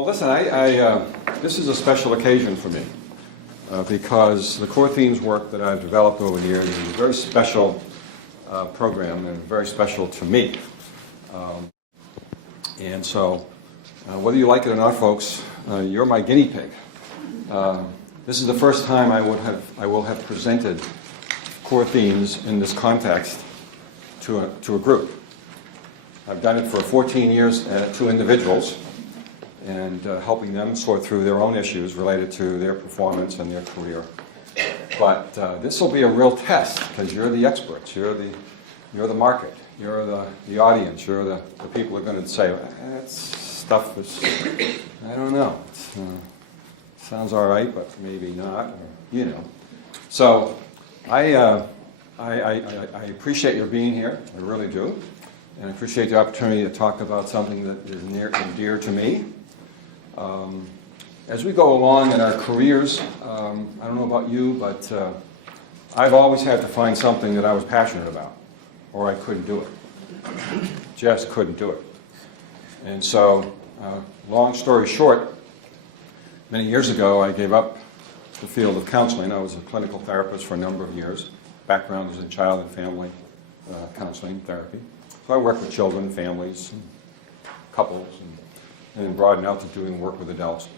Well, listen, this is a special occasion for me because the CoreThemes work that I've developed over the years is a very special program and very special to me. And so, whether you like it or not, folks, you're my guinea pig. This is the first time I will have presented CoreThemes in this context to a group. I've done it for 14 years to individuals and helping them sort through their own issues related to their performance and their career. But this will be a real test because you're the experts, you're the market, you're the audience, you're the people who are going to say, that stuff is, I don't know, it sounds all right, but maybe not, or, you know. So I appreciate your being here, I really do. And I appreciate the opportunity to talk about something that is near and dear to me. As we go along in our careers, I don't know about you, but I've always had to find something that I was passionate about, or I couldn't do it. Just couldn't do it. And so, long story short, many years ago I gave up the field of counseling. I was a clinical therapist for a number of years. Background is in child and family counseling therapy. So I work with children, families, and couples, and then broadened out to doing work with adults.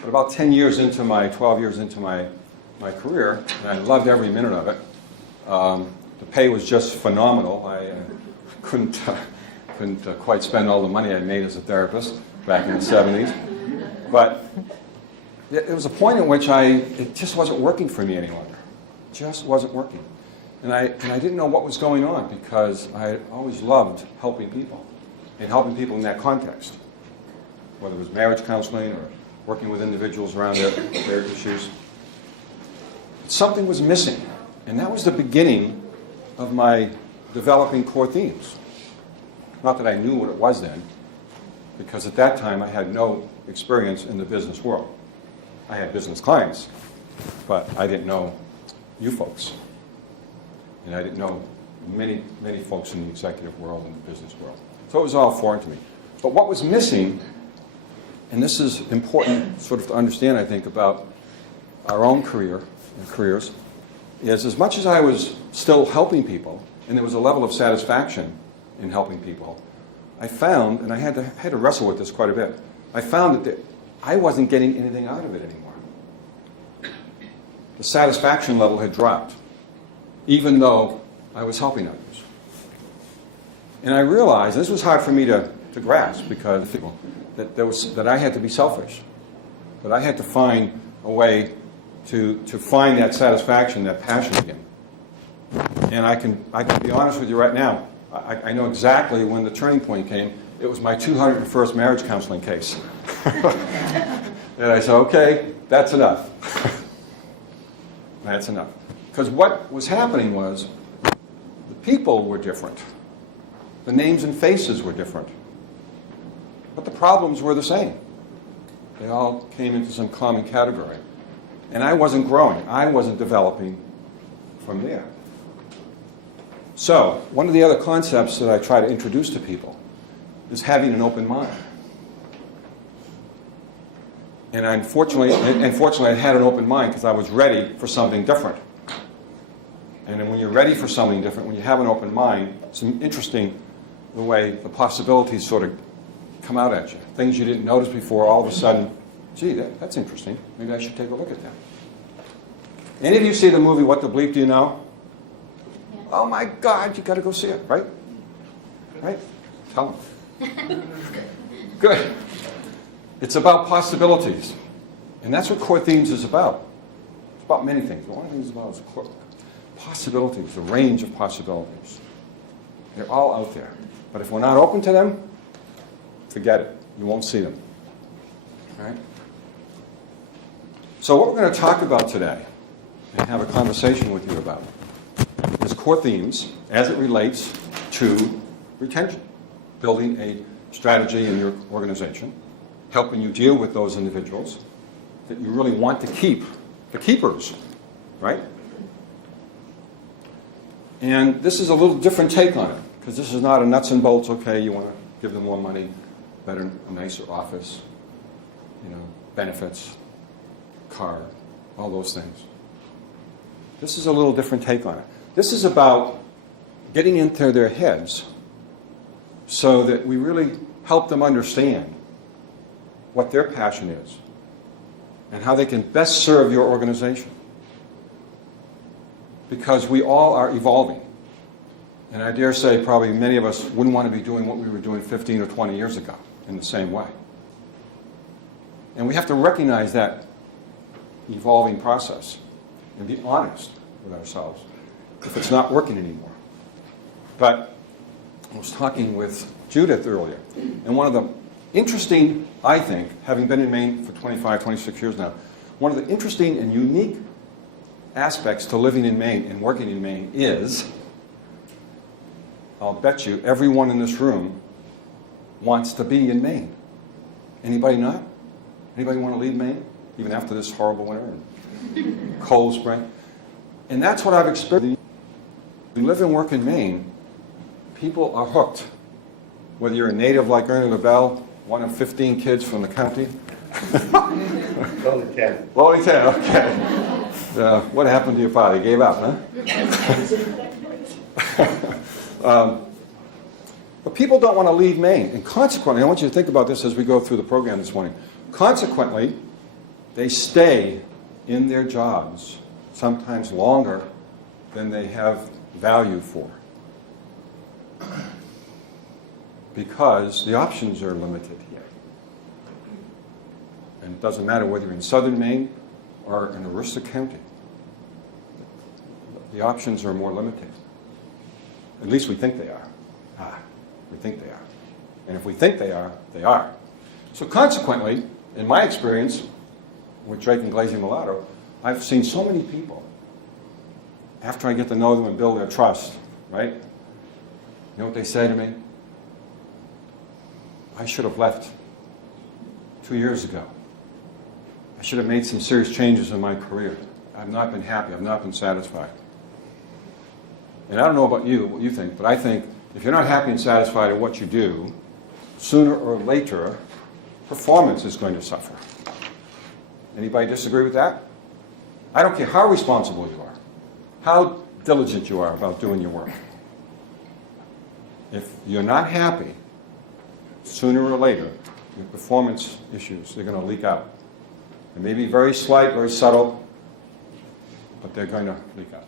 But about 12 years into my career, and I loved every minute of it. The pay was just phenomenal. I couldn't quite spend all the money I made as a therapist back in the 70s. But there was a point at which it just wasn't working for me any longer. It just wasn't working. And I didn't know what was going on because I always loved helping people and helping people in that context, whether it was marriage counseling or working with individuals around their issues. Something was missing, and that was the beginning of my developing CoreThemes. Not that I knew what it was then, because at that time I had no experience in the business world. I had business clients, but I didn't know you folks. And I didn't know many, many folks in the executive world and the business world. So it was all foreign to me. But what was missing, and this is important sort of to understand, I think, about our own careers, is as much as I was still helping people, and there was a level of satisfaction in helping people, I found, and I had to wrestle with this quite a bit, I found that I wasn't getting anything out of it anymore. The satisfaction level had dropped, even though I was helping others. And I realized, this was hard for me to grasp, because that I had to be selfish, that I had to find a way to find that satisfaction, that passion again. And I can be honest with you right now, I know exactly when the turning point came. It was my 201st marriage counseling case. And I said, okay, that's enough. That's enough. Because what was happening was the people were different. The names and faces were different. But the problems were the same. They all came into some common category. And I wasn't growing. I wasn't developing from there. So, one of the other concepts that I try to introduce to people is having an open mind. And unfortunately, I had an open mind because I was ready for something different. And then when you're ready for something different, when you have an open mind, it's interesting the way the possibilities sort of come out at you. Things you didn't notice before, all of a sudden, gee, that's interesting. Maybe I should take a look at that. Any of you see the movie What the Bleep Do You Know? Yeah. Oh my God, you got to go see it, right? Right? Tell them. Good. It's about possibilities. And that's what CoreThemes is about. It's about many things. But one of the things it's about is possibilities, a range of possibilities. They're all out there. But if we're not open to them, forget it. You won't see them. All right? So what we're going to talk about today and have a conversation with you about is CoreThemes as it relates to retention, building a strategy in your organization, helping you deal with those individuals that you really want to keep, the keepers, right? And this is a little different take on it, because this is not a nuts and bolts, okay, you want to give them more money, better, a nicer office, benefits, car, all those things. This is a little different take on it. This is about getting into their heads so that we really help them understand what their passion is and how they can best serve your organization. Because we all are evolving. And I dare say probably many of us wouldn't want to be doing what we were doing 15 or 20 years ago in the same way. And we have to recognize that evolving process and be honest with ourselves if it's not working anymore. But I was talking with Judith earlier, and one of the interesting, I think, having been in Maine for 25, 26 years now, one of the interesting and unique aspects to living in Maine and working in Maine is, I'll bet you everyone in this room wants to be in Maine. Anybody not? Anybody want to leave Maine, even after this horrible winter and cold spring? And that's what I've experienced. When you live and work in Maine, people are hooked. Whether you're a native like Ernie LaBelle, one of 15 kids from the county. Only 10. Only 10, okay. What happened to your father? He gave up, huh? But people don't want to leave Maine. And consequently, I want you to think about this as we go through the program this morning. Consequently, they stay in their jobs sometimes longer than they have value for. Because the options are limited here. And it doesn't matter whether you're in southern Maine or in Aroostook County. The options are more limited. At least we think they are. We think they are. And if we think they are, they are. So consequently, in my experience with Drake and Glazy Mulatto, I've seen so many people, after I get to know them and build their trust, right? You know what they say to me? I should have left 2 years ago. I should have made some serious changes in my career. I've not been happy. I've not been satisfied. And I don't know about you, what you think, but I think if you're not happy and satisfied at what you do, sooner or later, performance is going to suffer. Anybody disagree with that? I don't care how responsible you are, how diligent you are about doing your work. If you're not happy, sooner or later, your performance issues, they're going to leak out. They may be very slight, very subtle, but they're going to leak out.